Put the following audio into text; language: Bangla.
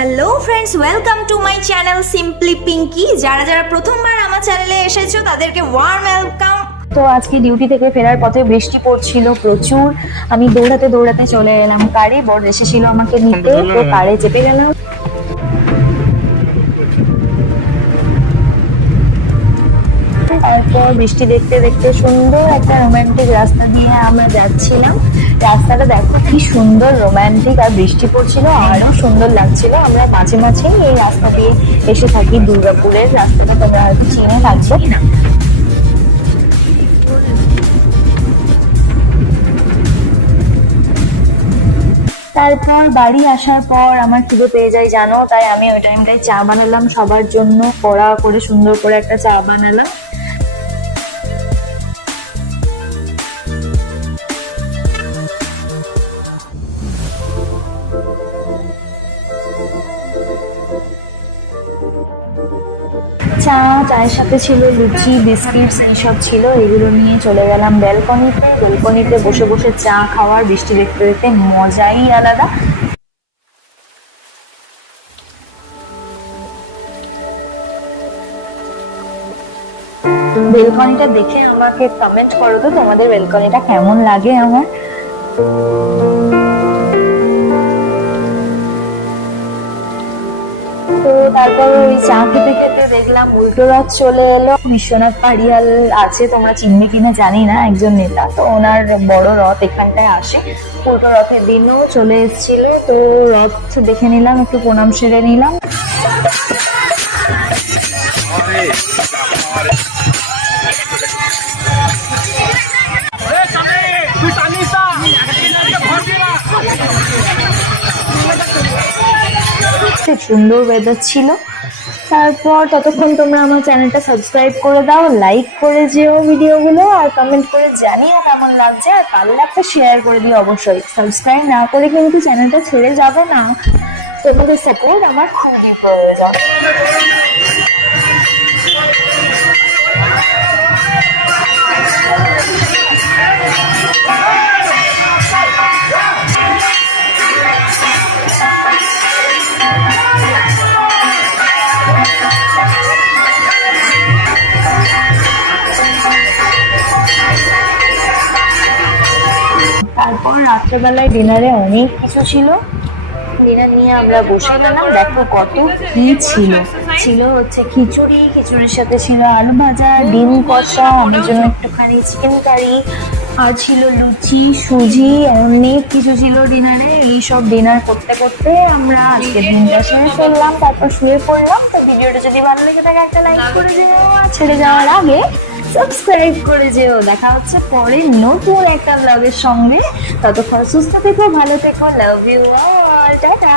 Hello friends, welcome to my channel simply Pinky. যারা যারা প্রথমবার আমার চ্যানেলে এসেছো তাদেরকে ওয়ার্ম ওয়েলকাম। তো আজকে ডিউটি থেকে ফেরার পথে বৃষ্টি পড়ছিল প্রচুর। আমি দৌড়াতে দৌড়াতে চলে এলাম কারে। বর এসেছিল আমাকে নিতে, তো কারে চেপে গেলাম। তারপর বৃষ্টি দেখতে দেখতে সুন্দর একটা রোমান্টিক রাস্তা দিয়ে আমরা যাচ্ছিলাম। রাস্তাটা দেখো কি সুন্দর রোমান্টিক, আর বৃষ্টি পড়ছিল আরো সুন্দর লাগছিল। আমরা মাঝে মাঝে এই রাস্তা দিয়ে এসে থাকি। দুর্গাপুরের রাস্তাটা তোমরা হয়তো চিনে থাকছো না। তারপর বাড়ি আসার পর আমার খিদে পেয়ে যায় জানো, তাই আমি ওই টাইমটায় চা বানালাম সবার জন্য। কড়া করে সুন্দর করে একটা চা বানালাম। চায়ের সাথে ছিল লুচি, বিস্কিটস, এইসব ছিল। এগুলো নিয়ে চলে গেলাম ব্যালকনিতে। ব্যালকনিতে বসে বসে চা খাওয়ার, বৃষ্টি দেখতে দেখতে মজাই আলাদা। ব্যালকনিটা দেখে আমাকে কমেন্ট করো তো, তোমাদের ব্যালকনিটা কেমন লাগে আমার। তো তারপর ওই চা খেতে খেতে দেখলাম উল্টো রথ চলে এলো। বিশ্বনাথ পাড়িয়াল আছে, তোমরা চিনবে কিনা জানি না, একজন নেতা। তো ওনার বড় রথ এখানটায় আসে। উল্টো রথের দিনও চলে এসেছিল। তো রথ দেখে নিলাম, একটু প্রণাম সেরে নিলাম। খুব সুন্দর ওয়েদার ছিল। তারপর ততক্ষণ তোমরা আমার চ্যানেলটা সাবস্ক্রাইব করে দাও, লাইক করে যেও ভিডিওগুলো, আর কমেন্ট করে জানিও কেমন লাগছে। আর পারলে একটা শেয়ার করে দিও অবশ্যই। সাবস্ক্রাইব না করে কিন্তু চ্যানেলটা ছেড়ে যাবে না। তোমাদের সাপোর্ট আমার খুবই প্রয়োজন। তারপর রাত্রেবেলায় ডিনারে অনেক কিছু ছিল। ডিনার নিয়ে আমরা বসে গেলাম। দেখো কত কি ছিল। ছিল হচ্ছে খিচুড়ি, খিচুড়ির সাথে ছিল আলু ভাজা, ডিম কষা, আমার জন্য একটুখানি চিকেন কারি, আর ছিল লুচি, সুজি, অনেক কিছু ছিল ডিনারে। এইসব ডিনার করতে করতে আমরা আজকের দিনটা শেষ করলাম। তারপর শুয়ে পড়লাম। তো ভিডিওটা যদি ভালো লেগে থাকে একটা লাইক করে যেও, আর ছেড়ে যাওয়ার আগে সাবস্ক্রাইব করে যেও। দেখা হচ্ছে পরে নতুন একটা ব্লগের সঙ্গে। ততক্ষণ সুস্থ থেকো, ভালো থেকো, লাভ ইউ অল, টাটা।